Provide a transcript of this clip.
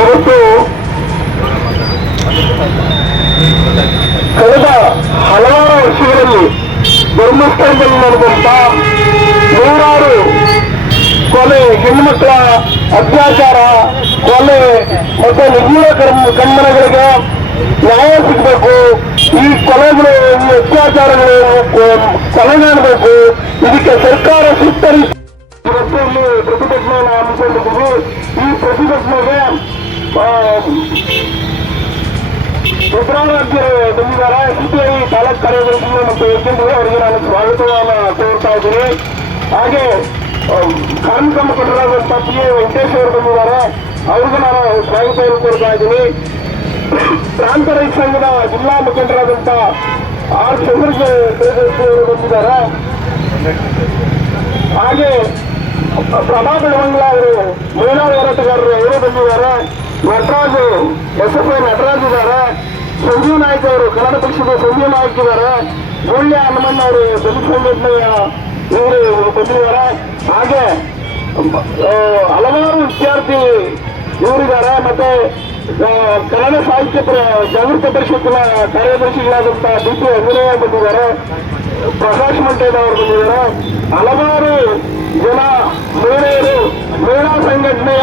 ಇವತ್ತು ಕಳೆದ ಹಲವಾರು ವರ್ಷಗಳಲ್ಲಿ ಧರ್ಮಸ್ಥಳದಲ್ಲಿ ನಡೆದಂತ ನೂರಾರು ಕೊಲೆ, ಹೆಣ್ಣುಮಕ್ಕಳ ಅತ್ಯಾಚಾರ, ಕೊಲೆ ಮತ್ತೆ ನಿರ್ಮೂಲ ಕಣ್ಮನೆಗಳಿಗೆ ನ್ಯಾಯ ಸಿಗಬೇಕು. ಈ ಕೊಲೆಗಳು, ಈ ಅತ್ಯಾಚಾರಗಳು ಕೊನೆಗಾಣಬೇಕು. ಇದಕ್ಕೆ ಸರ್ಕಾರ ಸೂಕ್ತ ರೀತಿ ಇವತ್ತು ಪ್ರತಿಭಟನೆಯನ್ನು ಹಮ್ಮಿಕೊಂಡಿದ್ದೀವಿ. ಈ ಪ್ರತಿಭಟನೆಗೆ ಸಿದ್ದರಾಮಯ್ಯರು ಬಂದಿದ್ದಾರೆ. ಸಿಪಿಐ ತಾಲೂಕು ಕಾರ್ಯದರ್ಶಿ ಮತ್ತು ಏಕೆಂದರೆ ಅವರಿಗೆ ನಾನು ಸ್ವಾಗತವನ್ನು ಕೋರ್ತಾ ಇದ್ದೀನಿ. ಹಾಗೆ ಕಾರ್ಮಿಕ ಮುಖಂಡರಾದಂಥ ಪಿ ಎ ವೆಂಕಟೇಶ್ ಅವರು ಬಂದಿದ್ದಾರೆ, ಅವ್ರಿಗೂ ನಾನು ಸ್ವಾಗತವನ್ನು ಕೋರ್ತಾ ಇದ್ದೀನಿ. ಪ್ರಾಂತ ರೈತ ಸಂಘದ ಜಿಲ್ಲಾ ಮುಖಂಡರಾದಂಥ ಆರ್ ಚಂದ್ರಶೇಖರ್ ಅವರು ಬಂದಿದ್ದಾರೆ. ಹಾಗೆ ಪ್ರಭಾ ಬೆಳವಂಗ್ಲ ಅವರು ಮಹಿಳಾ ಹೋರಾಟಗಾರರು ಅವರು ಬಂದಿದ್ದಾರೆ. ನಟರಾಜು SFI ನಟರಾಜ್ ಇದ್ದಾರೆ. ಸಂಜೀವ್ ನಾಯ್ಕ ಅವರು ಕನ್ನಡ ಪಕ್ಷದ ಸಂಜೀವ್ ನಾಯ್ಕ ಇದ್ದಾರೆ. ಗೋಳ್ಯ ಹನುಮಣ್ಣ ಅವರು ದಲಿತ ಸಂಘಟನೆಯ ಇವರು ಬಂದಿದ್ದಾರೆ. ಹಾಗೆ ಹಲವಾರು ವಿದ್ಯಾರ್ಥಿ ಇವರಿದ್ದಾರೆ. ಮತ್ತೆ ಕನ್ನಡ ಸಾಹಿತ್ಯ ಜಾಗೃತಿ ಪರಿಷತ್ತಿನ ಕಾರ್ಯದರ್ಶಿಗಳಾದಂಥ DP ಅಂಜನೇಯ ಬಂದಿದ್ದಾರೆ. ಪ್ರಕಾಶ್ ಮಂಟೇದ ಅವರು ಬಂದಿದ್ದಾರೆ. ಹಲವಾರು ಜನ ಮಹಿಳೆಯರು ಮಹಿಳಾ ಸಂಘಟನೆಯ